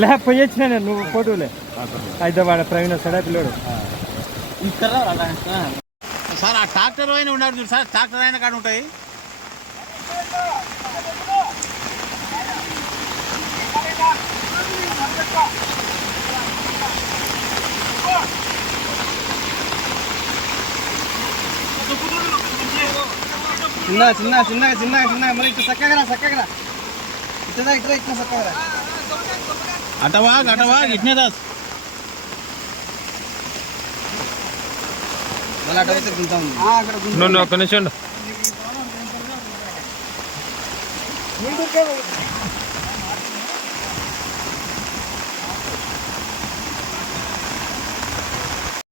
లే పోయి నువ్వు ఫోటోలే హైదరాబాద్ ప్రవీణ సడా పిల్లడు? సార్ ఆ ట్రాక్టర్ అయిన ఉన్నారు చూడు సార్ ట్రాక్టర్ అయిన కాడ ఉంటాయి. చిన్న చిన్న చిన్నగా చిన్నగా చిన్నగా మరి ఇట్లా చక్కగా రా చక్కగా రా ఇట్లా ఇట్లా ఇట్లా చక్కగా రా అటవా అటవా ఇట్నే దాస్ మళ్ళీ అటు అయితే గుంత ఉంది అక్కడ గుంత నువ్వు ఒక్క నిమిషం ఉండు. ముందుకే